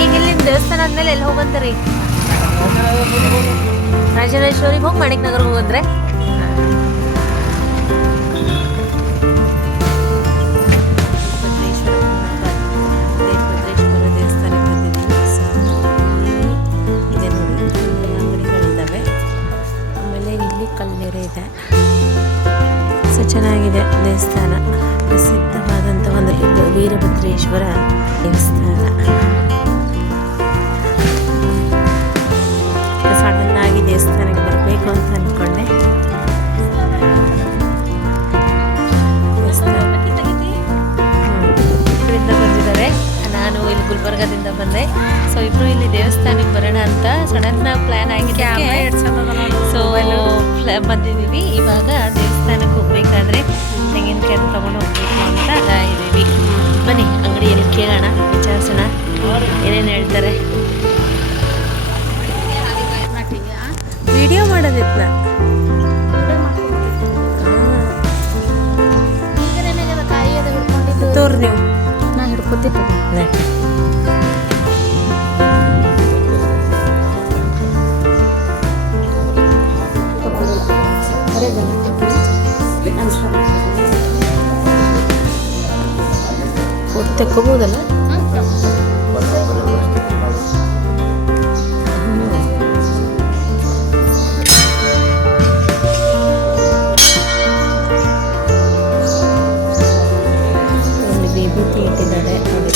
ಈಗ ಇಲ್ಲಿಂದ ದೇವಸ್ಥಾನ ಆದ್ಮೇಲೆ ಎಲ್ಲಿ ಹೋಗಂತೀರಿ? ರಾಜರಾಜೇಶ್ವರಿಗೆ ಹೋಗಿ ಮಾಣಿಕ್ ನಗರ್ ಹೋಗಂದ್ರೆ ಭದ್ರೇಶ್ವರ ದೇವಸ್ಥಾನಕ್ಕೆ ಬಂದಿದ್ದೀವಿ. ಇದೆ ನೋಡಿ, ಅಂಗಡಿಗಳಿದ್ದಾವೆ. ಆಮೇಲೆ ಇಲ್ಲಿ ಕಲ್ಲೆರೆ ಇದೆ. ಸೊ ಚೆನ್ನಾಗಿದೆ ದೇವಸ್ಥಾನ. ಪ್ರಸಿದ್ಧವಾದಂಥ ಒಂದು ವೀರಭದ್ರೇಶ್ವರ ದೇವಸ್ಥಾನ. ಸಡನ್ ಆಗಿ ದೇವಸ್ಥಾನಕ್ಕೆ ಬರಬೇಕು ಅಂತ ಅಂದ್ಕೊಂಡೆ. ಇಲ್ಲಿಂದ ಬಂದಿದ್ದಾರೆ, ನಾನು ಇಲ್ಲಿ ಗುಲ್ಬರ್ಗದಿಂದ ಬಂದೆ. ಸೊ ಇಬ್ರು ಇಲ್ಲಿ ದೇವಸ್ಥಾನಕ್ಕೆ ಬರೋಣ ಅಂತ ಸಡನ್ ಆಗಿ ಪ್ಲಾನ್ ಆಗಿದೆ. ಸೊ ಬಂದಿದ್ದೀವಿ. ಇವಾಗ ದೇವಸ್ಥಾನಕ್ಕೆ ಹೋಗ್ಬೇಕಾದ್ರೆ ತೆಂಗಿನಕಾಯಿ ತಗೊಂಡು ಹೋಗ್ಬೇಕು ಅಂತ ಇದ್ದೀವಿ. ಬನ್ನಿ ಅಂಗಡಿಯಲ್ಲಿ ಕೇಳೋಣ, ವಿಚಾರಿಸೋಣ ಏನೇನು ಹೇಳ್ತಾರೆ. ವಿಡಿಯೋ ಮಾಡೋದಿತ್ತು ತೋರ್ ನೀವು, ನಾ ಹಿಡ್ಕೊತಿತ್ತು. ಫೋಟೋ ತೆಕ್ಕೋಬೋದಲ್ಲ? ಒಂದು ಬೇಬಿ ಇಟ್ಟಿದ್ದಾರೆ ನೋಡಿ.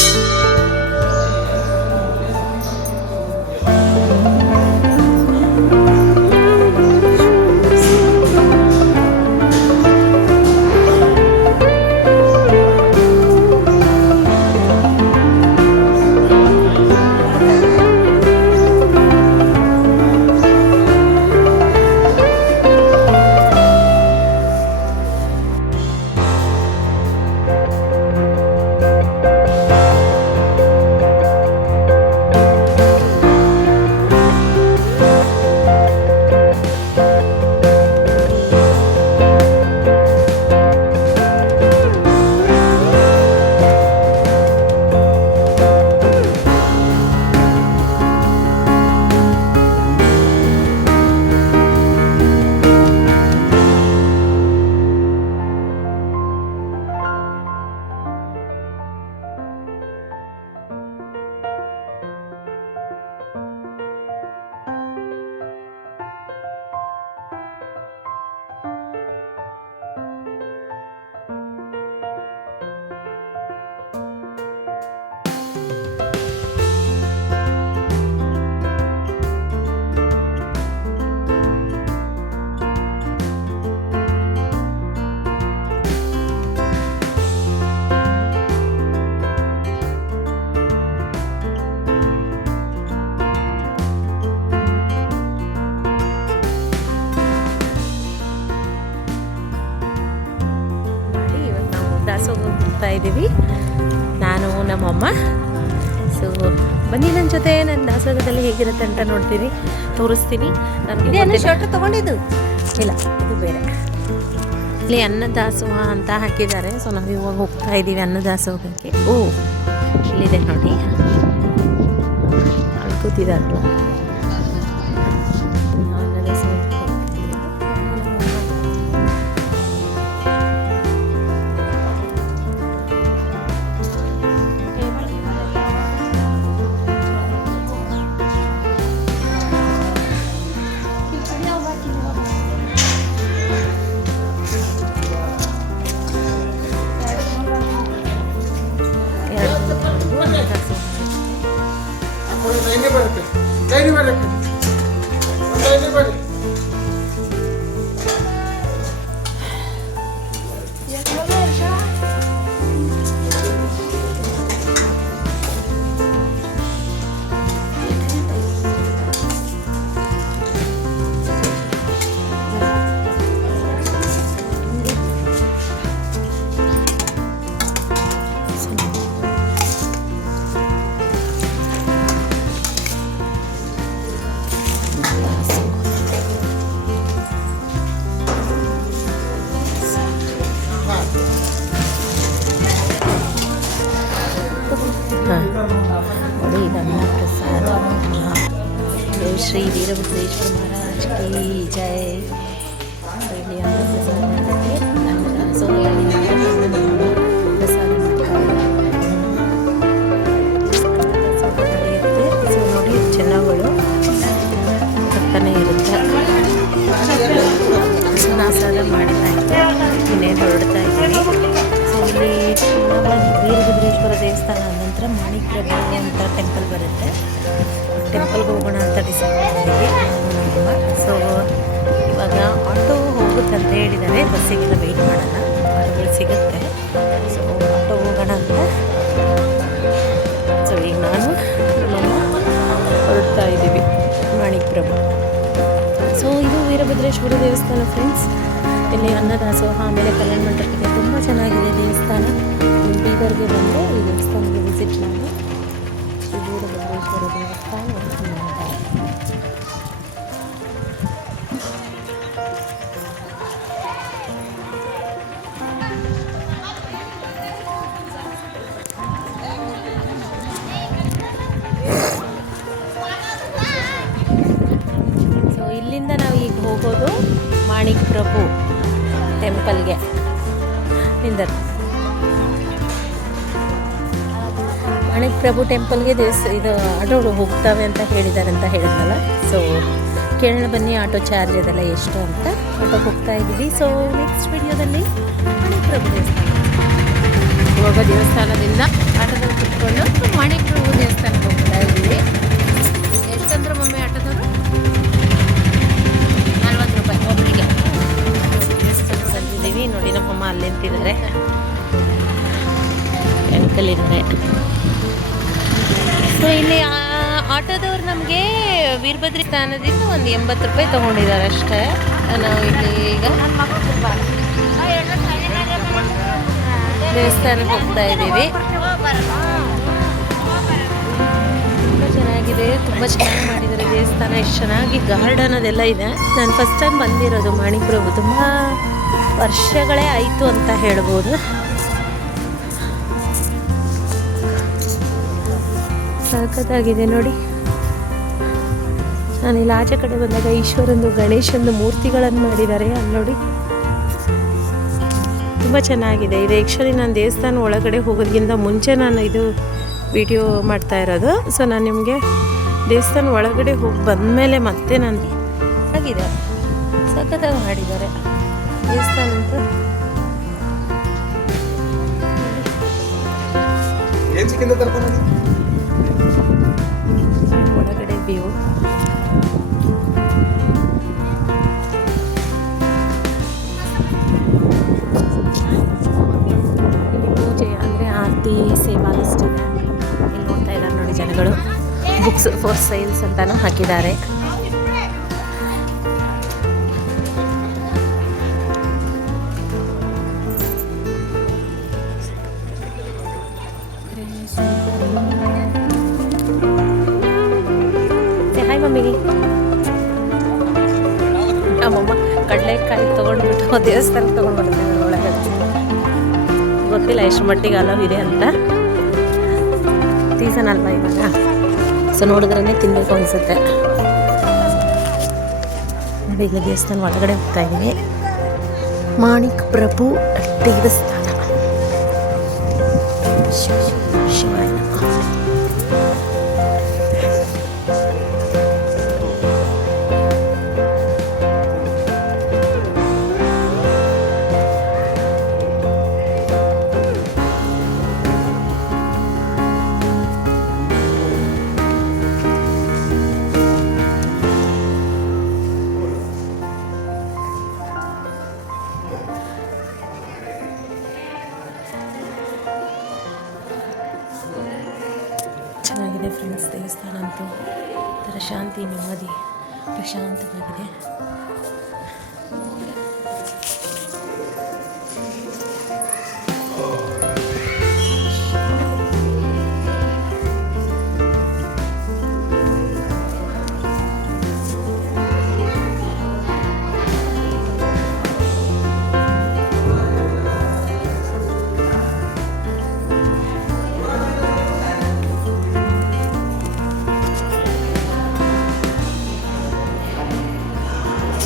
ಹೋಗ್ತಾ ಇದ್ದೀವಿ ನಾನು ನಮ್ಮಮ್ಮ. ಸೊ ಬನ್ನಿ ನನ್ನ ಜೊತೆ. ನನ್ನ ದಾಸೋಹದಲ್ಲಿ ಹೇಗಿರುತ್ತೆ ಅಂತ ನೋಡ್ತೀನಿ, ತೋರಿಸ್ತೀನಿ. ನಾನು ಶರ್ಟ್ ತೊಗೊಂಡಿದ್ದು ಇಲ್ಲ, ಇದು ಬೇರೆ. ಇಲ್ಲಿ ಅನ್ನದಾಸೋಹ ಅಂತ ಹಾಕಿದ್ದಾರೆ. ಸೊ ನಾವು ಇವಾಗ ಹೋಗ್ತಾ ಇದ್ದೀವಿ ಅನ್ನದಾಸೋಹಕ್ಕೆ. ಓ ಇಲ್ಲಿದೆ ನೋಡಿ, ಅಲ್ಲಿ ಕೂತಿದಾರಲ್ಲ. ಶ್ರೀ ವೀರಭದ್ರೇಶ್ವರ ಮಹಾರಾಜ್ ಕಿ ಜೈ. ಸೊ ಇಲ್ಲಿ ಪ್ರಸಾದ ಮಾಡೋಕ್ಕೆ ಸೊ ಪ್ರಸಾದ ನಡೆಯುತ್ತೆ. ಸೊ ನೋಡಿ ಜನಗಳು ಬರ್ತಾನೆ ಇರುತ್ತೆ. ಸೊ ಪ್ರಸಾದ ಮಾಡಿದ್ದಾಯಿತು, ಇನ್ನೇನು ಹೊರಡ್ತಾ ಇದ್ದೀನಿ. ಸೊ ಇಲ್ಲಿ ವೀರಭದ್ರೇಶ್ವರ ದೇವಸ್ಥಾನ ನಂತರ ಮಾಣಿಕ್ ಪ್ರಭು ಅಂತ ಟೆಂಪಲ್ ಬರುತ್ತೆ. ಟೆಂಪಲ್ಗೆ ಹೋಗೋಣ ಅಂತ ಡಿಸೈಡ್ ಮಾಡಿದ್ದೀವಿ. ಸೊ ಇವಾಗ ಆಟೋ ಹೋಗುತ್ತಂತ ಹೇಳಿದ್ದಾರೆ, ಬಸ್ಸಿಗೆಲ್ಲ ವೆಯ್ಟ್ ಮಾಡೋಣ, ಆಟೋಗಳು ಸಿಗುತ್ತೆ. ಸೊ ಆಟೋ ಹೋಗೋಣ ಅಂತ. ಸೊ ಈಗ ನಾನು ಹೊರಡ್ತಾ ಇದ್ದೀವಿ ಮಾಣಿಕ್ ಪ್ರಭು. ಸೊ ಇದು ವೀರಭದ್ರೇಶ್ವರ ದೇವಸ್ಥಾನ ಫ್ರೆಂಡ್ಸ್. ಇಲ್ಲಿ ಅನ್ನದಾಸೋಹ ಆಮೇಲೆ ಕಲ್ಯಾಣ ಮಂಟಪಕ್ಕೆ ತುಂಬ ಚೆನ್ನಾಗಿದೆ ದೇವಸ್ಥಾನ. ಬೀದರ್ಗೆ ಬಂದರೆ ಈ ದೇವಸ್ಥಾನಕ್ಕೆ ವಿಸಿಟ್ ಮಾಡಿ ಶ್ರೀ ವೀರಭದ್ರೇಶ್ವರ ದೇವಸ್ಥಾನ ನೋಡ್ತಾರೆ. ಸೊ ಇಲ್ಲಿಂದ ನಾವು ಈಗ ಹೋಗೋದು ಮಾಣಿಕ್ ಪ್ರಭು ಟೆಂಪಲ್ಗೆ. ಮಾಣಿಕ್ ಪ್ರಭು ಟೆಂಪಲ್ಗೆ ಇದು ಆಟೋಗಳು ಹೋಗ್ತವೆ ಅಂತ ಹೇಳಿದ್ದಾರೆ ಅಂತ ಹೇಳಿದ್ನಲ್ಲ. ಸೊ ಕೇಳೋಣ ಬನ್ನಿ ಆಟೋ ಚಾರ್ಜ್ ಅದೆಲ್ಲ ಎಷ್ಟು ಅಂತ. ಆಟೋಗೆ ಹೋಗ್ತಾ ಇದ್ದೀವಿ. ಸೊ ನೆಕ್ಸ್ಟ್ ವಿಡಿಯೋದಲ್ಲಿ ಮಾಣಿಕ್ ಪ್ರಭು ದೇವಸ್ಥಾನ, ಇವಾಗ ದೇವಸ್ಥಾನದಿಂದ ಆಟೋದಲ್ಲಿ ಕುತ್ಕೊಂಡು ಮಾಣಿಕ್ ಪ್ರಭು ದೇವಸ್ಥಾನಕ್ಕೆ ಹೋಗ್ತಾ ಇದ್ದೀವಿ. ಎಷ್ಟಂದ್ರೆ ಮಮ್ಮಿ ಆಟೋದವರು 40 ರೂಪಾಯಿ ಒಬ್ಬರಿಗೆ. ಬಂದಿದ್ದೀವಿ ನೋಡಿ, ನಮ್ಮಮ್ಮ ಅಲ್ಲಿ ನಿಂತಿದ್ದಾರೆ, ಅಂಕಲಿದ್ದಾರೆ. ಸೊ ಇಲ್ಲಿ ಆಟೋದವ್ರು ನಮಗೆ ವೀರಭದ್ರ ಸ್ಥಾನದಿಂದ ಒಂದು 80 ರೂಪಾಯಿ ತೊಗೊಂಡಿದ್ದಾರೆ ಅಷ್ಟೇ. ನಾವು ಇಲ್ಲಿ ಈಗ ದೇವಸ್ಥಾನಕ್ಕೆ ಹೋಗ್ತಾ ಇದ್ದೀವಿ. ತುಂಬ ಚೆನ್ನಾಗಿದೆ, ತುಂಬ ಚೆನ್ನಾಗಿ ಮಾಡಿದ್ದಾರೆ ದೇವಸ್ಥಾನ. ಎಷ್ಟು ಚೆನ್ನಾಗಿ ಗಾರ್ಡನ್ ಅದೆಲ್ಲ ಇದೆ. ನಾನು ಫಸ್ಟ್ ಟೈಮ್ ಬಂದಿರೋದು ಮಾಣಿಕ್ ಪ್ರಭು, ತುಂಬ ವರ್ಷಗಳೇ ಆಯಿತು ಅಂತ ಹೇಳ್ಬೋದು. ಸಖತ್ತಾಗಿದೆ ನೋಡಿ. ನಾನಿಲ್ಲಿ ಆಚೆ ಕಡೆ ಬಂದಾಗ ಈಶ್ವರಂದು ಗಣೇಶಂದು ಮೂರ್ತಿಗಳನ್ನು ಮಾಡಿದ್ದಾರೆ ಅಲ್ಲಿ ನೋಡಿ, ತುಂಬ ಚೆನ್ನಾಗಿದೆ. ಇದು ಆ್ಯಕ್ಚುಲಿ ನಾನು ದೇವಸ್ಥಾನ ಒಳಗಡೆ ಹೋಗೋದಕ್ಕಿಂತ ಮುಂಚೆ ನಾನು ಇದು ವಿಡಿಯೋ ಮಾಡ್ತಾ ಇರೋದು. ಸೊ ನಾನು ನಿಮಗೆ ದೇವಸ್ಥಾನ ಒಳಗಡೆ ಹೋಗಿ ಬಂದಮೇಲೆ ಮತ್ತೆ ನಾನು ಆಗಿದೆ, ಸಖತ್ತಾಗಿ ಮಾಡಿದ್ದಾರೆ ದೇವಸ್ಥಾನ ಅಂತ. ಒಳಗಡೆ ವ್ಯೂ ಇಲ್ಲಿ ಪೂಜೆ ಅಂದರೆ ಆರತಿ ಸೇವಾ ಲಿಸ್ಟ್ ಇದೆ. ಇಲ್ಲಿ ನೋಡ್ತಾ ಇದ್ದಾರೆ ನೋಡಿ ಜನಗಳು. ಬುಕ್ಸ್ ಫಾರ್ ಸೇಲ್ಸ್ ಅಂತಾನು ಹಾಕಿದ್ದಾರೆ. ಹಾಯ್ ಮಮ್ಮಿಗೆ. ನಮ್ಮಮ್ಮ ಕಡಲೆಕಾಯಿ ತೊಗೊಂಡ್ಬಿಟ್ಟು ದೇವಸ್ಥಾನಕ್ಕೆ ತೊಗೊಂಡ್ಬಿಡ್ತೀವಿ ಒಳಗಡೆ. ಗೊತ್ತಿಲ್ಲ ಎಷ್ಟು ಮಟ್ಟಿಗೆ ಅಲವ್ ಇದೆ ಅಂತ, ಸೀಸನ್ ಅಲ್ವಾ ಇವಾಗ. ಸೊ ನೋಡಿದ್ರೇ ತಿನ್ನಬೇಕು ಅನಿಸುತ್ತೆ ನೋಡಿ. ಈಗ ದೇವಸ್ಥಾನ ಒಳಗಡೆ ಹೋಗ್ತಾ ಇದ್ದೀವಿ. ಮಾಣಿಕ್ ಪ್ರಭು ದೇವಸ್ಥಾನ. ಶಿವಾಯ. ಚೆನ್ನಾಗಿದೆ ಫ್ರೆಂಡ್ಸ್ ದೇವಸ್ಥಾನ ಅಂತೂ. ಒಂಥರ ಶಾಂತಿ, ನೆಮ್ಮದಿ, ಪ್ರಶಾಂತವಾಗಿದೆ.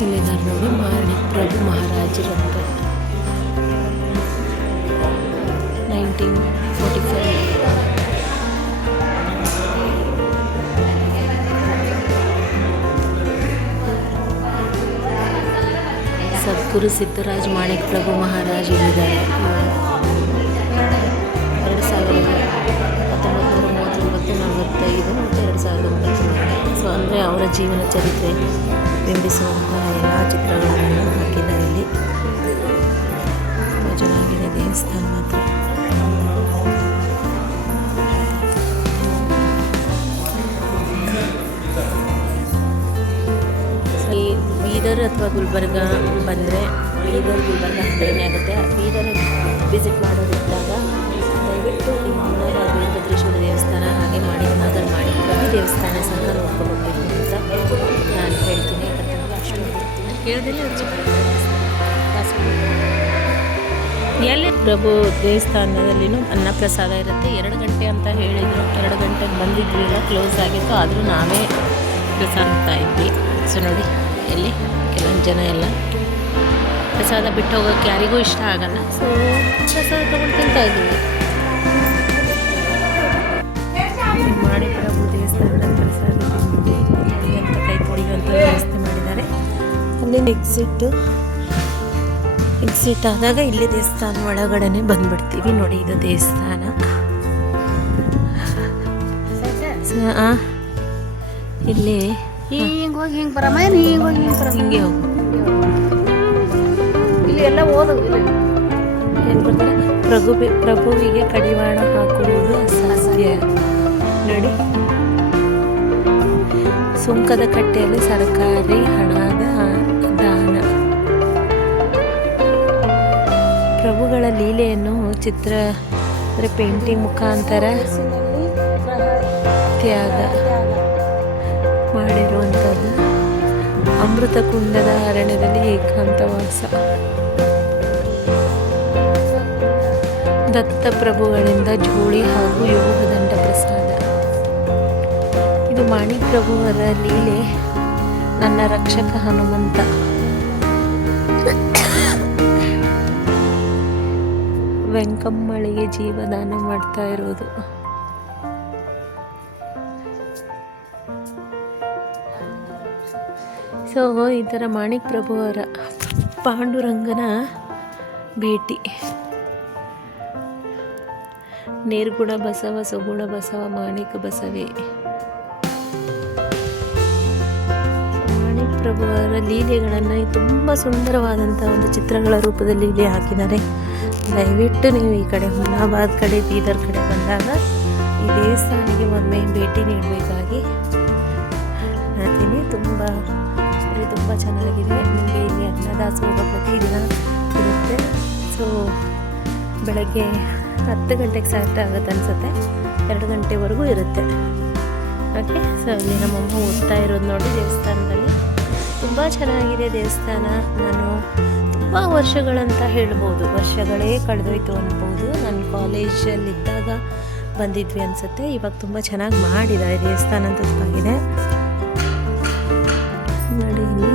ಇಲ್ಲಿದ್ದಾರೆ ನೋಡಿ ಮಾಣಿಕ್ ಪ್ರಭು ಮಹಾರಾಜರಂತ 1945. ಸದ್ಗುರು ಸಿದ್ದರಾಜ್ ಮಾಣಿಕ್ ಪ್ರಭು ಮಹಾರಾಜ್ ಇಲ್ಲಿದ್ದಾರೆ. 1939 ಮತ್ತು 2009. ಸೊ ಅಂದರೆ ಅವರ ಜೀವನ ಚರಿತ್ರೆ ಬಿಂಬಿಸುವಂತಹ ಎಲ್ಲ ಚಿತ್ರಗಳನ್ನು ಹಾಕಿದ್ದಾರೆ ಇಲ್ಲಿ. ತುಂಬ ಚೆನ್ನಾಗಿದೆ ದೇವಸ್ಥಾನ ಮಾತ್ರ. ಈ ಬೀದರ್ ಅಥವಾ ಗುಲ್ಬರ್ಗ ಬಂದರೆ ಗುಲ್ಬರ್ಗ ಹತ್ತಿರನೇ ಆಗುತ್ತೆ. ಬೀದರ್ ವಿಸಿಟ್ ಮಾಡೋದಿದ್ದಾಗ ದಯವಿಟ್ಟು ಈ ಮುನ್ನಾರ ವೀರಭದ್ರೇಶ್ವರ ದೇವಸ್ಥಾನ ಹಾಗೆ ಮಾಣಿಕನಾಥರ್ ಮಾಣಿಕ್ಯ ದೇವಸ್ಥಾನ ಸಹ ನೋಡ್ಕೊಳ್ಬೇಕು ಅಂತ ನಾನು ಹೇಳ್ತೀನಿ. ಯಾಕಂತಂದರೆ ಅಷ್ಟು ಕೇಳಿದಲ್ಲಿ ಎಲ್ಲಿ ಪ್ರಭು ದೇವಸ್ಥಾನದಲ್ಲಿನೂ ಅನ್ನಪ್ರಸಾದ ಇರುತ್ತೆ. 2 ಗಂಟೆ ಅಂತ ಹೇಳಿದರು. 2 ಗಂಟೆಗೆ ಬಂದಿದ್ವಿಲ್ಲ, ಕ್ಲೋಸ್ ಆಗಿತ್ತು. ಆದರೂ ನಾವೇ ಪ್ರಸಾದ ಇದ್ವಿ. ಸೊ ನೋಡಿ ಎಲ್ಲಿ ಕೆಲವೊಂದು ಜನ ಎಲ್ಲ ಪ್ರಸಾದ ಬಿಟ್ಟು ಹೋಗೋಕ್ಕೆ ಯಾರಿಗೂ ಇಷ್ಟ ಆಗಲ್ಲ. ಸೊ ಪ್ರಸಾದ ತೊಗೊಂಡು ತಿಂತಾ ಇದ್ದೀವಿ. ಮಾಣಿಕ್ ಪ್ರಭು ದೇವಸ್ಥಾನದ ಪ್ರಸಾದ ಅಂತ ಕೈ ತೊಳೆಯುವಂಥ ವ್ಯವಸ್ಥೆ ಮಾಡಿದ್ದಾರೆ. ಅಲ್ಲಿ ಎಕ್ಸಿಟ್ ಆದಾಗ ಇಲ್ಲಿ ದೇವಸ್ಥಾನ ಒಳಗಡೆನೆ ಬಂದ್ಬಿಡ್ತೀವಿ. ನೋಡಿ ಇದು ದೇವಸ್ಥಾನ. ಇಲ್ಲಿ ಹಿಂಗೆ ಹೋಗಿ ಹಿಂಗೆ ಬರಮ್ಮ, ಹಿಂಗೆ ಹೋಗು. ಇಲ್ಲಿ ಎಲ್ಲ ಓದು ಏನು ಬರ್ತಾರೆ, ಪ್ರಭುವಿಗೆ ಕಡಿವಾಣ ಹಾಕುವುದು ಅಸಾಧ್ಯ. ನೋಡಿ, ಸುಂಕದ ಕಟ್ಟೆಯಲ್ಲಿ ಸರ್ಕಾರಿ ಹಣದ ದಾನ. ಪ್ರಭುಗಳ ಲೀಲೆಯನ್ನು ಚಿತ್ರ ಅಂದರೆ ಪೇಂಟಿಂಗ್ ಮುಖಾಂತರ ತ್ಯಾಗ ಮಾಡಿರುವಂಥದ್ದು. ಅಮೃತ ಕುಂಡದ ಅರಣ್ಯದಲ್ಲಿ ಏಕಾಂತವಾಸ. ದತ್ತ ಪ್ರಭುಗಳಿಂದ ಜೋಳಿ ಹಾಗೂ ಯೋಗದಂಡ ಪ್ರಸಾದ. ಇದು ಮಾಣಿಕ್ ಪ್ರಭುವರ ಲೀಲೆ. ನನ್ನ ರಕ್ಷಕ ಹನುಮಂತ. ವೆಂಕಮ್ಮಳಿಗೆ ಜೀವದಾನ ಮಾಡ್ತಾ ಇರೋದು. ಸೊ ಈ ಥರ ಮಾಣಿಕ್ ಪ್ರಭುವರ ಪಾಂಡುರಂಗನ ಭೇಟಿ. ನಿರ್ಗುಣ ಬಸವ ಸುಗುಣ ಬಸವ ಮಾಣಿಕ ಬಸವೇ. ಮಾಣಿಕ್ ಪ್ರಭುವರ ಲೀಲೆಗಳನ್ನು ತುಂಬ ಸುಂದರವಾದಂಥ ಒಂದು ಚಿತ್ರಗಳ ರೂಪದಲ್ಲಿ ಇಲ್ಲಿ ಹಾಕಿದ್ದಾರೆ. ದಯವಿಟ್ಟು ನೀವು ಈ ಕಡೆ ಹುಮ್ನಾಬಾದ್ ಕಡೆ ಬೀದರ್ ಕಡೆ ಬಂದಾಗ ಈ ದೇವಸ್ಥಾನಕ್ಕೆ ಒಮ್ಮೆ ಭೇಟಿ ನೀಡಬೇಕಾಗಿ ಹೇಳ್ತೀನಿ. ತುಂಬ ಚೆನ್ನಾಗಿದೆ. ನಿಮಗೆ ಇಲ್ಲಿ ಅನ್ನದಾಸೋಹ ಪ್ರತಿದಿನ ಇರುತ್ತೆ. ಸೊ ಬೆಳಗ್ಗೆ 10 ಗಂಟೆಗೆ ಸ್ಟಾರ್ಟ್ ಆಗುತ್ತೆ ಅನಿಸುತ್ತೆ, 2 ಗಂಟೆವರೆಗೂ ಇರುತ್ತೆ. ಓಕೆ, ಸೊ ಇಲ್ಲಿ ನಮ್ಮಮ್ಮ ಓದ್ತಾ ಇರೋದು ನೋಡಿ ದೇವಸ್ಥಾನದಲ್ಲಿ. ತುಂಬ ಚೆನ್ನಾಗಿದೆ ದೇವಸ್ಥಾನ. ನಾನು ತುಂಬ ವರ್ಷಗಳಂತ ಹೇಳ್ಬೋದು, ವರ್ಷಗಳೇ ಕಳೆದೋಯ್ತು ಅನ್ಬೋದು. ನಾನು ಕಾಲೇಜಲ್ಲಿದ್ದಾಗ ಬಂದಿದ್ವಿ ಅನಿಸುತ್ತೆ. ಇವಾಗ ತುಂಬ ಚೆನ್ನಾಗಿ ಮಾಡಿದ್ದಾರೆ ದೇವಸ್ಥಾನ ಅಂತ ಗೊತ್ತಾಗಿದೆ ನೋಡಿ. ಇಲ್ಲಿ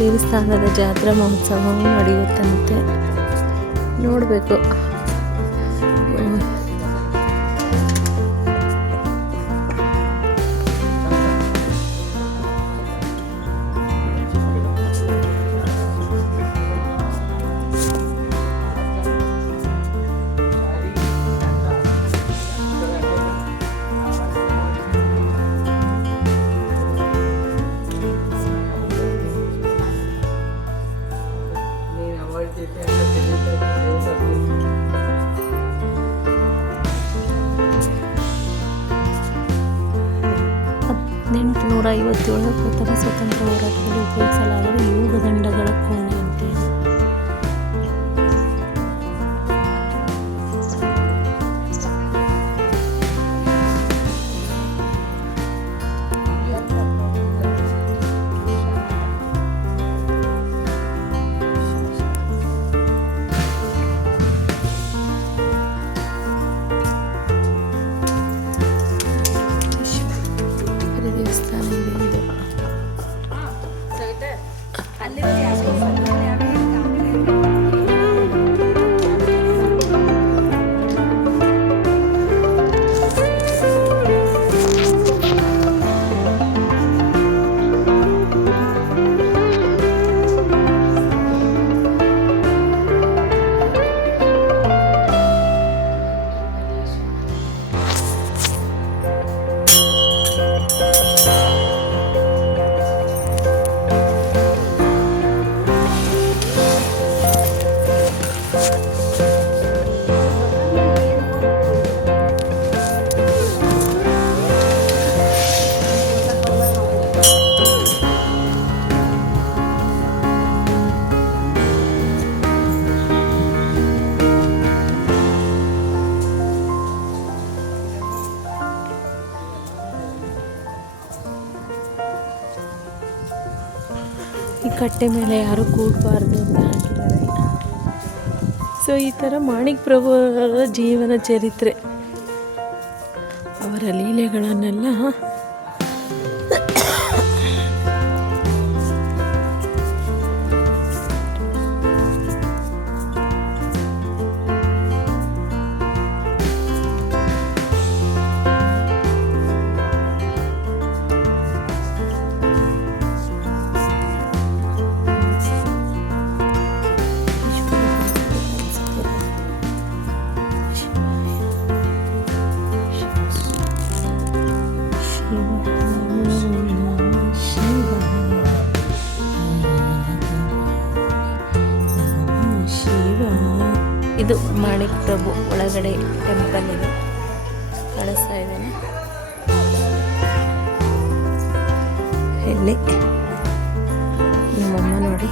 ದೇವಸ್ಥಾನದ ಜಾತ್ರಾ ಮಹೋತ್ಸವವು ನಡೆಯುತ್ತಂತೆ. ನೋಡಬೇಕು. ಪ್ರಥಮ ಸ್ವತಂತ್ರ ಹೋರಾಟದಲ್ಲಿ ಉಪಯೋಗಿಸಲಾದ ಯೋಗದಂಡಗಳ ಕೋಣೆ ಅಂತೇಳಿ. ಈ ಕಟ್ಟೆ ಮೇಲೆ ಯಾರೂ ಕೂಡಬಾರ್ದು ಅಂತ ಹಾಕಿದ್ದಾರೆ. ಸೊ ಈ ಥರ ಮಾಣಿಕ್ ಪ್ರಭು ಅವರ ಜೀವನ ಚರಿತ್ರೆ, ಅವರ ಲೀಲೆಗಳನ್ನೆಲ್ಲ ಇದು ಮಾಣಿಕ್ ಪ್ರಭು ಒಳಗಡೆ ಟೆಂಪಲ್ ಇದು ಕಾಣಿಸ್ತಾ ಇದ್ದೇನೆ ಇಲ್ಲಿ. ನಮ್ಮಮ್ಮ ನೋಡಿ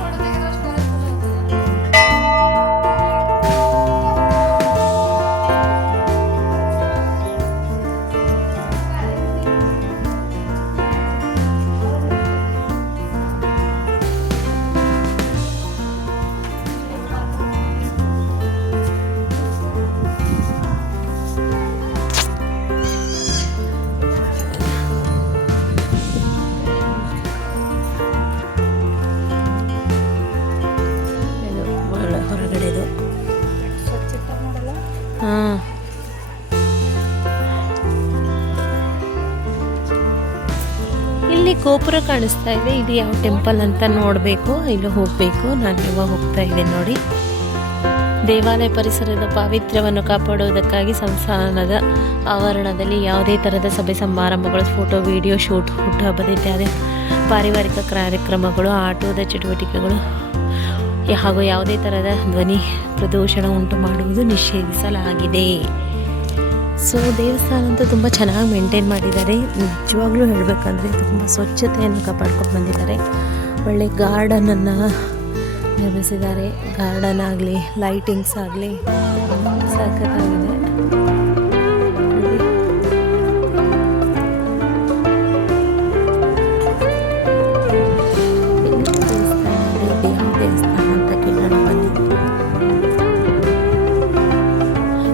ಹೊರಗಡೆದು. ಹಾಂ, ಇಲ್ಲಿ ಗೋಪುರ ಕಾಣಿಸ್ತಾ ಇದೆ. ಇದು ಯಾವ ಟೆಂಪಲ್ ಅಂತ ನೋಡಬೇಕು, ಇಲ್ಲಿ ಹೋಗಬೇಕು. ನಾನು ಇವಾಗ ಹೋಗ್ತಾ ಇದ್ದೇನೆ ನೋಡಿ. ದೇವಾಲಯ ಪರಿಸರದ ಪಾವಿತ್ರ್ಯವನ್ನು ಕಾಪಾಡುವುದಕ್ಕಾಗಿ ಸಂಸ್ಥಾನದ ಆವರಣದಲ್ಲಿ ಯಾವುದೇ ಥರದ ಸಭೆ ಸಮಾರಂಭಗಳು, ಫೋಟೋ, ವಿಡಿಯೋ ಶೂಟ್, ಹುಟ್ಟುಹಬ್ಬದ ಇತ್ಯಾದಿ ಪಾರಿವಾರಿಕ ಕಾರ್ಯಕ್ರಮಗಳು, ಆಟೋದ ಚಟುವಟಿಕೆಗಳು ಹಾಗೂ ಯಾವುದೇ ಥರದ ಧ್ವನಿ ಪ್ರದೂಷಣ ಉಂಟು ಮಾಡುವುದು ನಿಷೇಧಿಸಲಾಗಿದೆ. ಸೊ ದೇವಸ್ಥಾನ ಅಂತೂ ತುಂಬ ಚೆನ್ನಾಗಿ ಮೇಂಟೈನ್ ಮಾಡಿದ್ದಾರೆ. ನಿಜವಾಗ್ಲೂ ಹೇಳಬೇಕಂದ್ರೆ ತುಂಬ ಸ್ವಚ್ಛತೆಯನ್ನು ಕಾಪಾಡ್ಕೊಂಡು ಬಂದಿದ್ದಾರೆ. ಒಳ್ಳೆ ಗಾರ್ಡನನ್ನು ನಿರ್ಮಿಸಿದ್ದಾರೆ. ಗಾರ್ಡನ್ ಆಗಲಿ, ಲೈಟಿಂಗ್ಸ್ ಆಗಲಿ ಸಖತ್ತಾಗಿದೆ.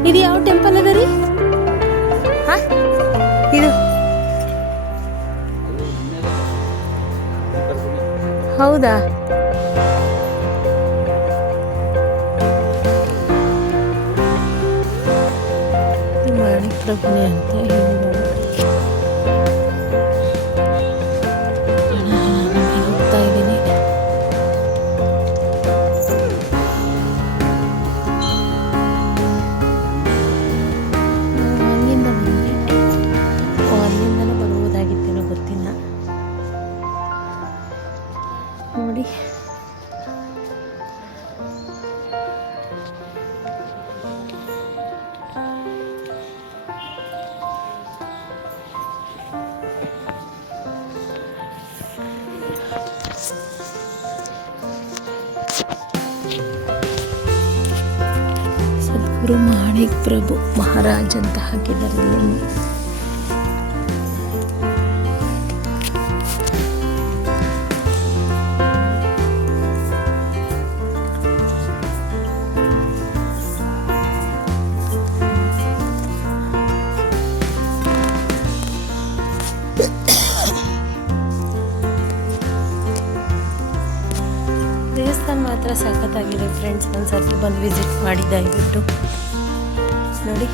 ಇದು ಯಾವ ಟೆಂಪಲ್ ಅದ ರೀ? ಇದು ಹೌದಾ? ಮಾಣಿಕ್ ಪ್ರಭುನೇ ಅಂತ ಹೋಗ್ತಾ ಇದ್ದೀನಿ. ಅಲ್ಲಿಂದನೂ ಬರ್ಬೋದಾಗಿತ್ತೇನೋ ಗೊತ್ತಿಲ್ಲ ನೋಡಿ. ಸದ್ಗುರು ಮಾಣಿಕ್ ಪ್ರಭು ಮಹಾರಾಜ್ ಅಂತ ಹಾಕಿದ್ದಾರೆ. ದೇವಸ್ಥಾನ ಮಾತ್ರ ಸಖತ್ತಾಗಿದೆ ಫ್ರೆಂಡ್ಸ್. ಒಂದ್ಸರ್ತಿ ಬಂದು ವಿಸಿಟ್ ಮಾಡಿ ದಯವಿಟ್ಟು ನೋಡಿ.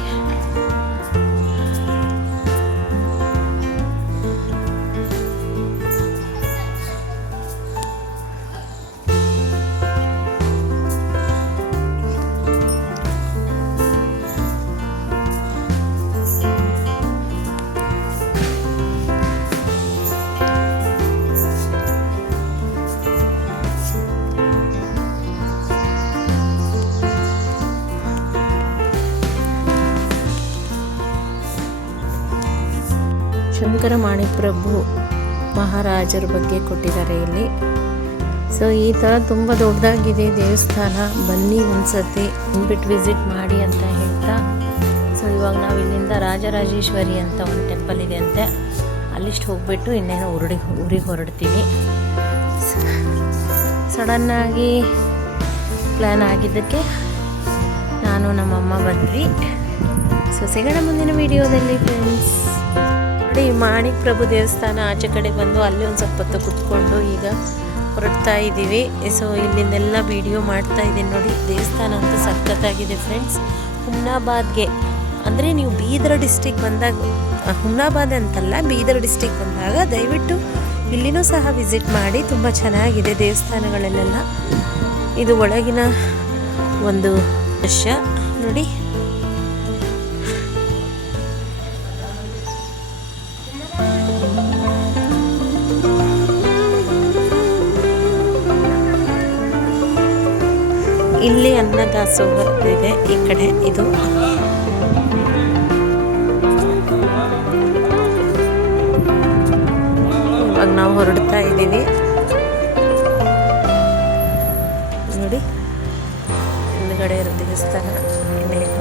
ಶಂಕರ ಮಾಣಿಕ್ ಪ್ರಭು ಮಹಾರಾಜರ ಬಗ್ಗೆ ಕೊಟ್ಟಿದ್ದಾರೆ ಇಲ್ಲಿ. ಸೊ ಈ ಥರ ತುಂಬ ದೊಡ್ಡದಾಗಿದೆ ದೇವಸ್ಥಾನ. ಬನ್ನಿ ಒಂದ್ಸತಿ ಬಂದ್ಬಿಟ್ಟು ವಿಸಿಟ್ ಮಾಡಿ ಅಂತ ಹೇಳ್ತಾ, ಸೊ ಇವಾಗ ನಾವು ಇಲ್ಲಿಂದ ರಾಜರಾಜೇಶ್ವರಿ ಅಂತ ಒಂದು ಟೆಂಪಲ್ ಇದೆ ಅಂತೆ, ಅಲ್ಲಿಷ್ಟು ಹೋಗ್ಬಿಟ್ಟು ಇನ್ನೇನೋ ಊರಿಗೆ ಹೊರಡ್ತೀವಿ. ಸಡನ್ನಾಗಿ ಪ್ಲ್ಯಾನ್ ಆಗಿದ್ದಕ್ಕೆ ನಾನು ನಮ್ಮಮ್ಮ ಬಂದ್ವಿ. ಸೊ ಸಿಗೋಣ ಮುಂದಿನ ವಿಡಿಯೋದಲ್ಲಿ ಫ್ರೆಂಡ್ಸ್. ನೋಡಿ, ಮಾಣಿಕ್ ಪ್ರಭು ದೇವಸ್ಥಾನ ಆಚೆ ಕಡೆ ಬಂದು ಅಲ್ಲಿ ಒಂದು ಸ್ವಲ್ಪ ಹೊತ್ತು ಕುತ್ಕೊಂಡು ಈಗ ಹೊರಡ್ತಾ ಇದ್ದೀವಿ. ಸೊ ಇಲ್ಲಿಂದೆಲ್ಲ ವಿಡಿಯೋ ಮಾಡ್ತಾ ಇದ್ದೀನಿ. ನೋಡಿ, ದೇವಸ್ಥಾನ ಅಂತ ಸಖತ್ತಾಗಿದೆ ಫ್ರೆಂಡ್ಸ್. ಹುಮ್ನಾಬಾದ್ಗೆ ಅಂದರೆ ನೀವು ಬೀದರ್ ಡಿಸ್ಟಿಕ್ ಬಂದಾಗ, ಹುಮ್ನಾಬಾದ್ ಅಂತಲ್ಲ, ಬೀದರ್ ಡಿಸ್ಟಿಕ್ ಬಂದಾಗ ದಯವಿಟ್ಟು ಇಲ್ಲಿನೂ ಸಹ ವಿಸಿಟ್ ಮಾಡಿ. ತುಂಬ ಚೆನ್ನಾಗಿದೆ ದೇವಸ್ಥಾನಗಳಲ್ಲೆಲ್ಲ. ಇದು ಒಳಗಿನ ಒಂದು ದೃಶ್ಯ ನೋಡಿ. ಇಲ್ಲಿ ಅನ್ನದಾಸೋಹ ಇದೆ ಈ ಕಡೆ. ಇದು ಇವಾಗ ನಾವು ಹೊರಡ್ತಾ ಇದ್ದೀವಿ ನೋಡಿ. ಹಿಂದ್ಗಡೆ ಇರೋ ದೇವಸ್ಥಾನ ಇನ್ನೇನು.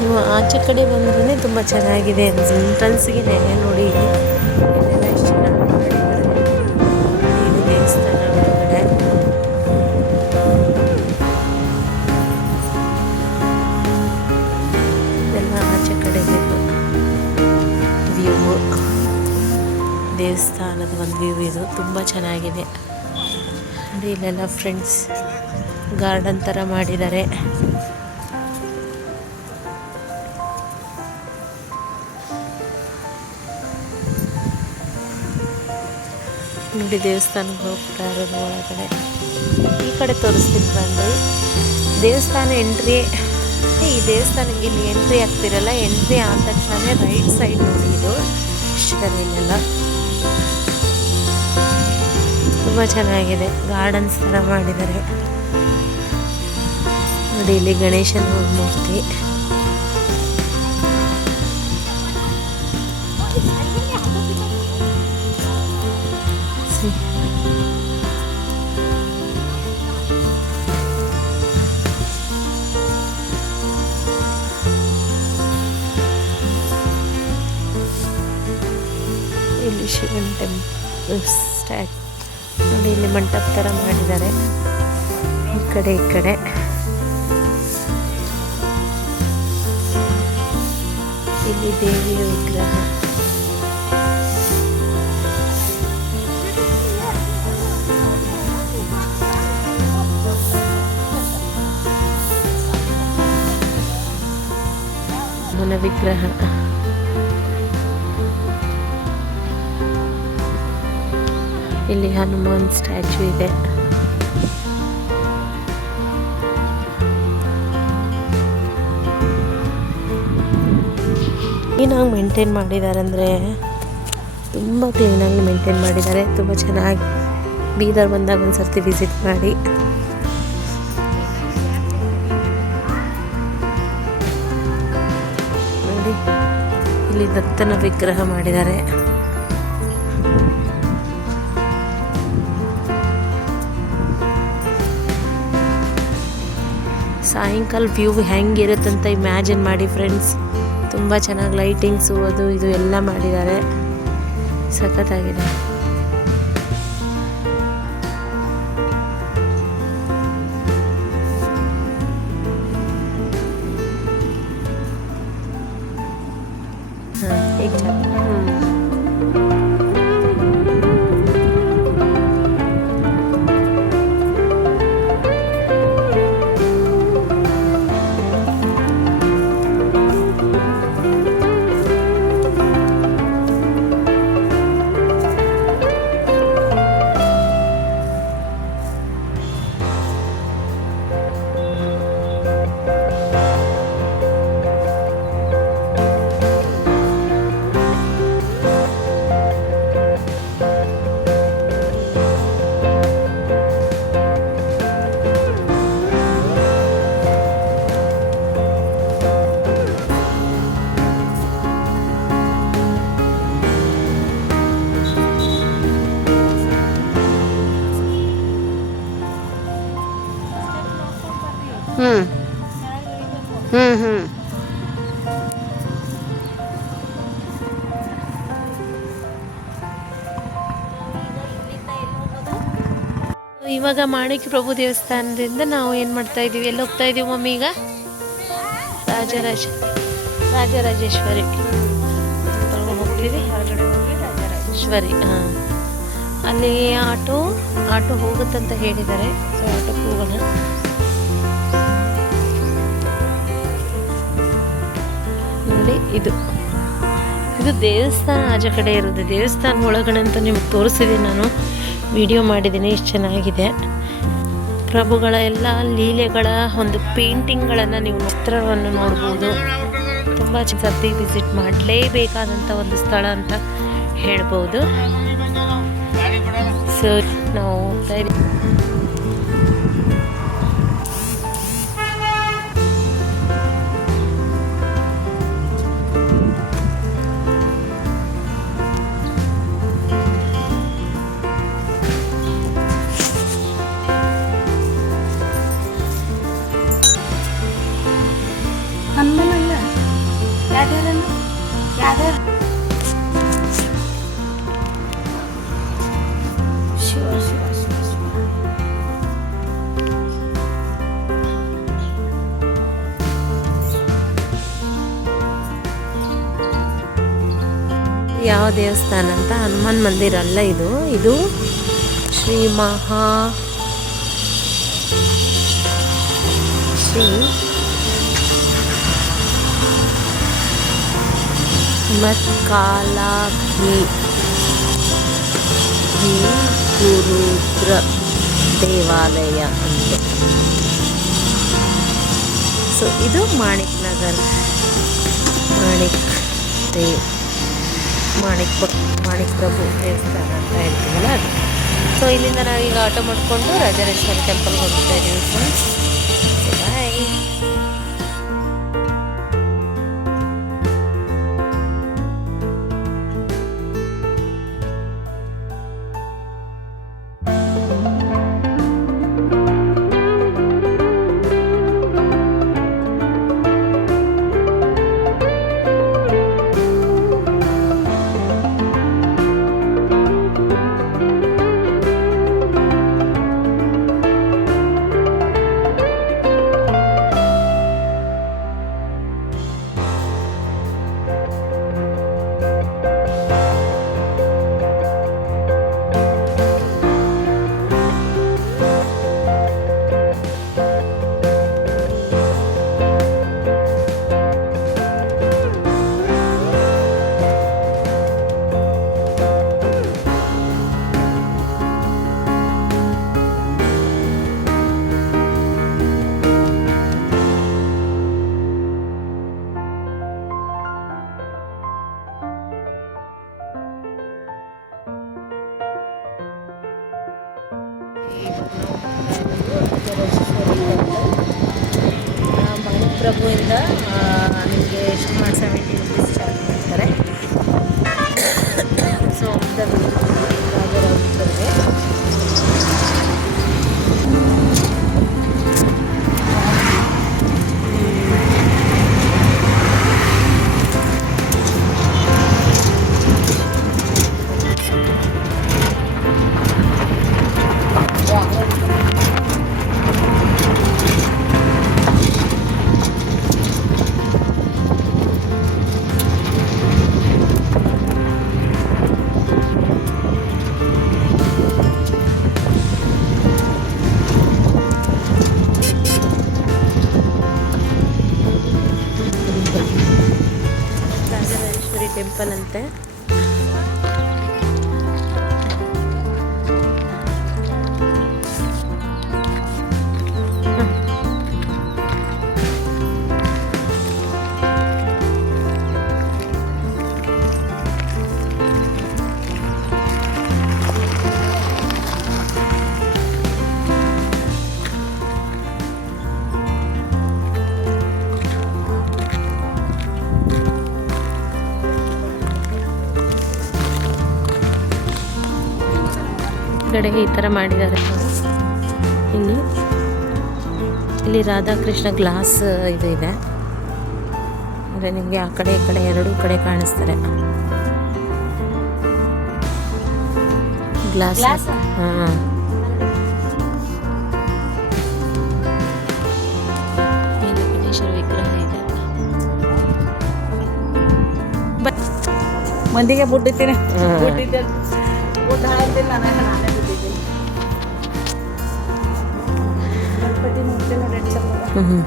ನೀವು ಆಚೆ ಕಡೆ ಬಂದ್ರೇ ತುಂಬ ಚೆನ್ನಾಗಿದೆ. ಎಂಟ್ರನ್ಸ್ಗೆ ನೋಡಿ ಇಲ್ಲೆಲ್ಲ ಎಷ್ಟು ಚೆನ್ನಾಗಿ ಮಾಡಿದ್ದಾರೆ. ಇದು ದೇವಸ್ಥಾನ ಒಳಗಡೆ. ಇದೆಲ್ಲ ಆಚೆ ಕಡೆ ವ್ಯೂ, ದೇವಸ್ಥಾನದ ಒಂದು ವ್ಯೂ. ಇದು ತುಂಬ ಚೆನ್ನಾಗಿದೆ ನೋಡಿ. ಇಲ್ಲೆಲ್ಲ ಫ್ರೆಂಡ್ಸ್ ಗಾರ್ಡನ್ ಥರ ಮಾಡಿದ್ದಾರೆ. ನೋಡಿ, ದೇವಸ್ಥಾನಕ್ಕೆ ಹೋಗ್ತಾ ಇರೋದು ಒಳಗಡೆ. ಈ ಕಡೆ ತೋರಿಸ್ತೀನಿ ಬನ್ನಿ. ದೇವಸ್ಥಾನ ಎಂಟ್ರಿ, ಈ ದೇವಸ್ಥಾನಕ್ಕೆ ಇಲ್ಲಿ ಎಂಟ್ರಿ ಆಗ್ತಿರಲ್ಲ, ಎಂಟ್ರಿ ಆದ ತಕ್ಷಣ ರೈಟ್ ಸೈಡ್ ನೋಡಿ, ಇದು ಇಲ್ಲೆಲ್ಲ ತುಂಬ ಚೆನ್ನಾಗಿದೆ. ಗಾರ್ಡನ್ಸ್ ಥರ ಮಾಡಿದ್ದಾರೆ ನೋಡಿ. ಇಲ್ಲಿ ಗಣೇಶನ ಮೂರ್ತಿ. ಇಲ್ಲಿ ಶಿವನ ಟೆಂಪಲ್ ಸ್ಟ್ಯಾಚು ನೋಡಿ. ಇಲ್ಲಿ ಮಂಟಪ ಥರ ಮಾಡಿದ್ದಾರೆ ಈ ಕಡೆ ಈ ಕಡೆ. ಇಲ್ಲಿ ದೇವಿಯ ವಿಗ್ರಹ. ಮನ ವಿಗ್ರಹ. ಇಲ್ಲಿ ಹನುಮಾನ್ ಸ್ಟ್ಯಾಚು ಇದೆ. ಕ್ಲೀನಾಗಿ ಮೇಂಟೈನ್ ಮಾಡಿದ್ದಾರೆ ಅಂದರೆ ತುಂಬ ಕ್ಲೀನಾಗಿ ಮೇಂಟೈನ್ ಮಾಡಿದ್ದಾರೆ. ತುಂಬ ಚೆನ್ನಾಗಿ. ಬೀದರ್ ಬಂದಾಗ ಒಂದು ಸರ್ತಿ ವಿಸಿಟ್ ಮಾಡಿ. ನೋಡಿ, ಇಲ್ಲಿ ದತ್ತನ ವಿಗ್ರಹ ಮಾಡಿದ್ದಾರೆ. ಸಾಯಂಕಾಲ ವ್ಯೂ ಹೆಂಗಿರುತ್ತಂತ ಇಮ್ಯಾಜಿನ್ ಮಾಡಿ ಫ್ರೆಂಡ್ಸ್. ತುಂಬ ಚೆನ್ನಾಗಿ ಲೈಟಿಂಗ್ಸು ಅದು ಇದು ಎಲ್ಲ ಮಾಡಿದ್ದಾರೆ. ಸಖತ್ತಾಗಿದೆ. ಹಾಂ, ಈಗ ಇವಾಗ ಮಾಣಿಕ್ಯ ಪ್ರಭು ದೇವಸ್ಥಾನದಿಂದ ನಾವು ಏನು ಮಾಡ್ತಾ ಇದ್ದೀವಿ, ಎಲ್ಲಿ ಹೋಗ್ತಾ ಇದ್ದೀವಿ ಮಮ್ಮಿ ಈಗ? ರಾಜರಾಜೇಶ್ವರಿ ಹೋಗ್ತೀವಿ. ರಾಜರಾಜೇಶ್ವರಿ, ಹಾಂ, ಅಲ್ಲಿ ಆಟೋ ಹೋಗುತ್ತಂತ ಹೇಳಿದ್ದಾರೆ. ಸೊ ಆಟೋಕ್ಕೆ ಹೋಗೋಣ. ನೋಡಿ, ಇದು ದೇವಸ್ಥಾನ ಆಚೆ ಕಡೆ ಇರೋದು. ದೇವಸ್ಥಾನ ಒಳಗಡೆ ಅಂತ ನಿಮ್ಗೆ ತೋರಿಸಿದ್ದೀನಿ, ನಾನು ವಿಡಿಯೋ ಮಾಡಿದ್ದೀನಿ. ಎಷ್ಟು ಚೆನ್ನಾಗಿದೆ. ಪ್ರಭುಗಳ ಎಲ್ಲ ಲೀಲೆಗಳ ಒಂದು ಪೇಂಟಿಂಗ್ಗಳನ್ನು ನೀವು ಚಿತ್ರವನ್ನು ನೋಡ್ಬೋದು. ತುಂಬ ಸರ್ತಿ ವಿಸಿಟ್ ಮಾಡಲೇಬೇಕಾದಂಥ ಒಂದು ಸ್ಥಳ ಅಂತ ಹೇಳ್ಬೋದು. ಸೊ ನಾವು ಹೋಗ್ತಾ ಇದ್ದೀವಿ. ಹನುಮನಲ್ಲ ಯಾವ್ದಾರನ್ನು ಯಾವ್ದಾರ ಶಿವ ಶಿವ ಶಿವ ಶಿವ. ಯಾವ ದೇವಸ್ಥಾನ ಅಂತ? ಹನುಮಾನ್ ಮಂದಿರ ಅಲ್ಲ ಇದು ಶ್ರೀ ಮತ್ಕಾಲಾಗ್ನಿ ಗುರುದ್ರ ದೇವಾಲಯ ಅಂತೆ. ಸೊ ಇದು ಮಾಣಿಕ್ ಪ್ರಭು ದೇವಸ್ಥಾನ ಅಂತ ಹೇಳ್ತೀವಲ್ಲ ಅದು. ಸೊ ಇಲ್ಲಿಂದ ನಾವೀಗ ಆಟೋ ಮಾಡಿಕೊಂಡು ರಾಜರಾಜೇಶ್ವರಿ ಟೆಂಪಲ್ಗೆ ಹೋಗ್ತಾ ಇದ್ದೀವಿ ಫ್ರೆಂಡ್ಸ್. ಬಾಯ್. ಮಾಣಿಕ್ ಪ್ರಭುವಿಂದ ನಿಮಗೆ ಎಷ್ಟು ಮಾಡಿ 70 ರುಪೀಸ್ ಚಾರ್ಜ್ ಮಾಡ್ತಾರೆ. ಸೊ ರಾಜರಾಜೇಶ್ವರಿಗೆ ಟೆಂಪಲ್ ಅಂತೆ. ಕಡೆಗೆ ಈ ಥರ ಮಾಡಿದ್ದಾರೆ. ಇಲ್ಲಿ ರಾಧಾಕೃಷ್ಣ ಗ್ಲಾಸ್ ಇದು ಇದೆ. ಅಂದರೆ ನಿಮಗೆ ಆ ಕಡೆ ಈ ಕಡೆ ಎರಡೂ ಕಡೆ ಕಾಣಿಸ್ತಾರೆ. ಗ್ಲಾಸ್. ಹಾಂ, ಮಂದಿಗೆ ಬಿಟ್ಟಿದ್ದೀನಿ ಹ್ಮ್. ಬಿಟ್ಟಿದ್ದೆ ಊಟ ಹಾಕ್ತೀನಿ ನಾನೇ ಬಿಟ್ಟಿದ್ದೀನಿ ಗಣಪತಿ ಮೂರ್ತಿ ನೋಡಿ ಎಷ್ಟು ಚಂದ ಅದ. ಹ್ಞೂ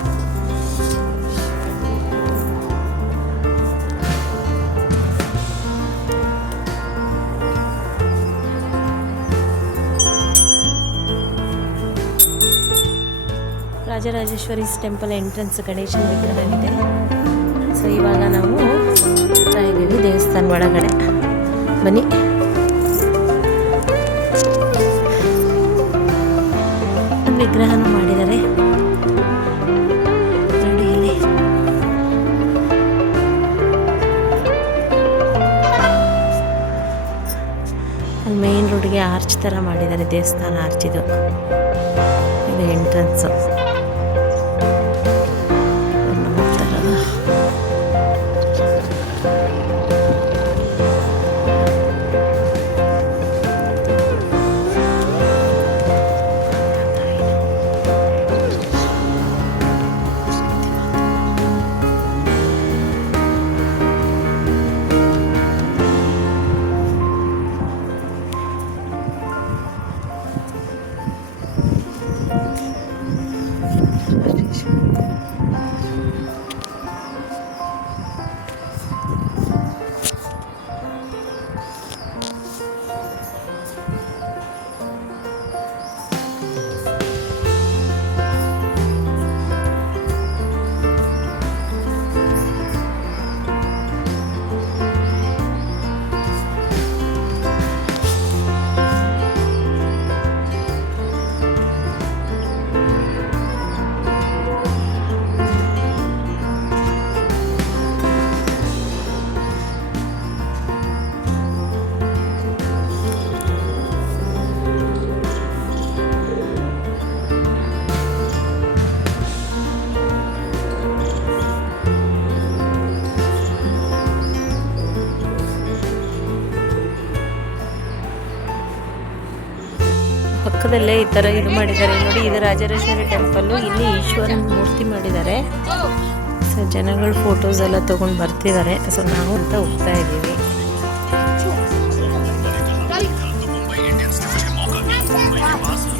ರಾಜರಾಜೇಶ್ವರಿ ಟೆಂಪಲ್ ಎಂಟ್ರೆನ್ಸ್ ಗಣೇಶನ ವಿಗ್ರಹವಿದೆ. ಸೊ ಇವಾಗ ನಾವು ಹೋಗ್ತಾ ಇದ್ದೀವಿ ದೇವಸ್ಥಾನ ಒಳಗಡೆ. ಬನ್ನಿ. ವಿಗ್ರಹನೂ ಮಾಡಿದ್ದಾರೆ ನೋಡಿ ಇಲ್ಲಿ. ಅಲ್ಲಿ ಮೇನ್ ರೋಡ್ಗೆ ಆರ್ಚ್ ಥರ ಮಾಡಿದ್ದಾರೆ, ದೇವಸ್ಥಾನ ಆರ್ಚ್ ಇದು ಎಂಟ್ರೆನ್ಸು. ಪಕ್ಕದಲ್ಲೇ ಈ ಥರ ಇದು ಮಾಡಿದ್ದಾರೆ ನೋಡಿ. ಇದು ರಾಜರಾಜೇಶ್ವರಿ ಟೆಂಪಲ್ಲು. ಇಲ್ಲಿ ಈಶ್ವರನ ಮೂರ್ತಿ ಮಾಡಿದ್ದಾರೆ. ಸೊ ಜನಗಳು ಫೋಟೋಸ್ ಎಲ್ಲ ತೊಗೊಂಡು ಬರ್ತಿದ್ದಾರೆ. ಸೊ ನಾವು ಅಂತ ಹೋಗ್ತಾ ಇದ್ದೀವಿ.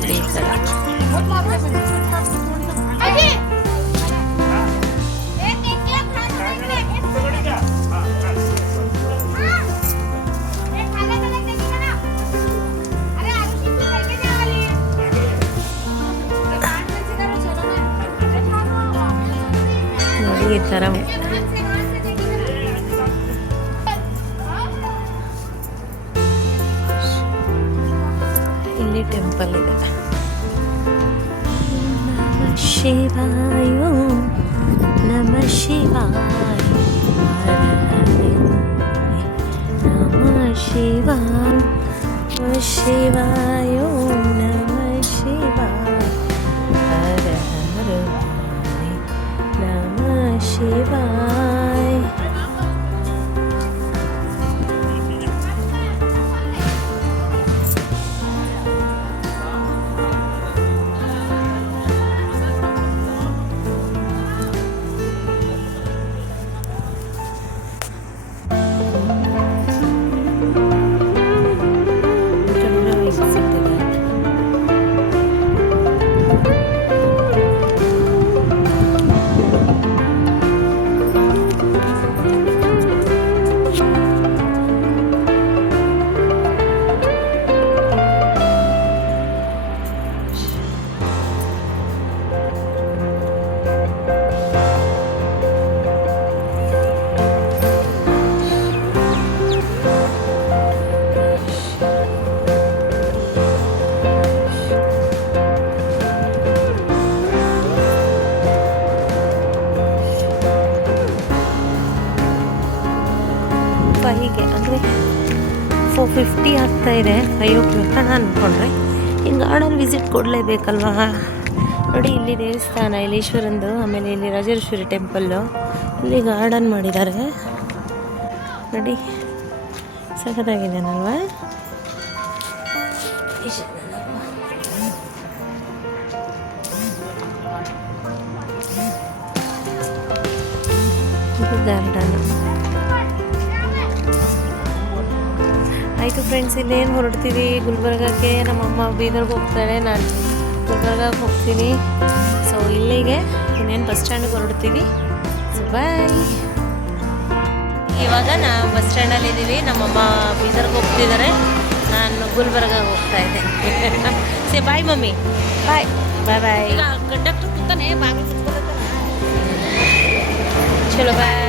ಈ ಥರ ನೋಡಿ ಈ ಥರ ಇಲ್ಲಿ ಟೆಂಪಲ್ ಇದೆ. ನಮಃ ಶಿವಾಯ ನಮಃ ಶಿವಾಯ ನಮಃ ಶಿವಾಯ ನಮಃ ಶಿವಾಯ ನಮಃ ಶಿವಾಯ ಹರ ಹರ ನಮಃ ಶಿವಾಯ. ಹೀಗೆ ಅಂದರೆ 450 ಆಗ್ತಾ ಇದೆ. 5 o'clock ನಾನು ಅಂದ್ಕೊಂಡ್ರೆ ಹಿಂಗೆ ಗಾರ್ಡನ್ ವಿಸಿಟ್ ಕೊಡಲೇಬೇಕಲ್ವಾ. ನೋಡಿ ಇಲ್ಲಿ ದೇವಸ್ಥಾನ ಇಲ್ಲಿ ಈಶ್ವರಂದು, ಆಮೇಲೆ ಇಲ್ಲಿ ರಾಜರಾಜೇಶ್ವರಿ ಟೆಂಪಲ್ಲು, ಇಲ್ಲಿ ಗಾರ್ಡನ್ ಮಾಡಿದ್ದಾರೆ ನೋಡಿ. ಸಖತ್ತಾಗಿದೆನಲ್ವಾ. ಇದು ಗಾರ್ಡನ್. ಆಯಿತು ಫ್ರೆಂಡ್ಸ್, ಇನ್ನೇನು ಹೊರಡ್ತೀವಿ ಗುಲ್ಬರ್ಗಕ್ಕೆ. ನಮ್ಮಮ್ಮ ಬೀದರ್ಗೆ ಹೋಗ್ತಾಳೆ, ನಾನು ಗುಲ್ಬರ್ಗಕ್ಕೆ ಹೋಗ್ತೀನಿ. ಸೊ ಇಲ್ಲಿಗೆ ಇನ್ನೇನು ಬಸ್ ಸ್ಟ್ಯಾಂಡ್ಗೆ ಹೊರಡ್ತೀವಿ. So bye. ಇವಾಗ ನಾವು ಬಸ್ ಸ್ಟ್ಯಾಂಡಲ್ಲಿ ಇದ್ದೀವಿ. ನಮ್ಮಮ್ಮ ಬೀದರ್ಗೆ ಹೋಗ್ತಿದ್ದಾರೆ, ನಾನು ಗುಲ್ಬರ್ಗ ಹೋಗ್ತಾ ಇದ್ದೆ. ಸೇ ಬಾಯ್ ಮಮ್ಮಿ, ಬಾಯ್ ಬಾಯ್ ಬಾಯ್. ಕಂಡಕ್ಟರ್ ಕೂತಾನೆ ಬಾಗಿಲು ಚಲೋ ಬಾಯ್.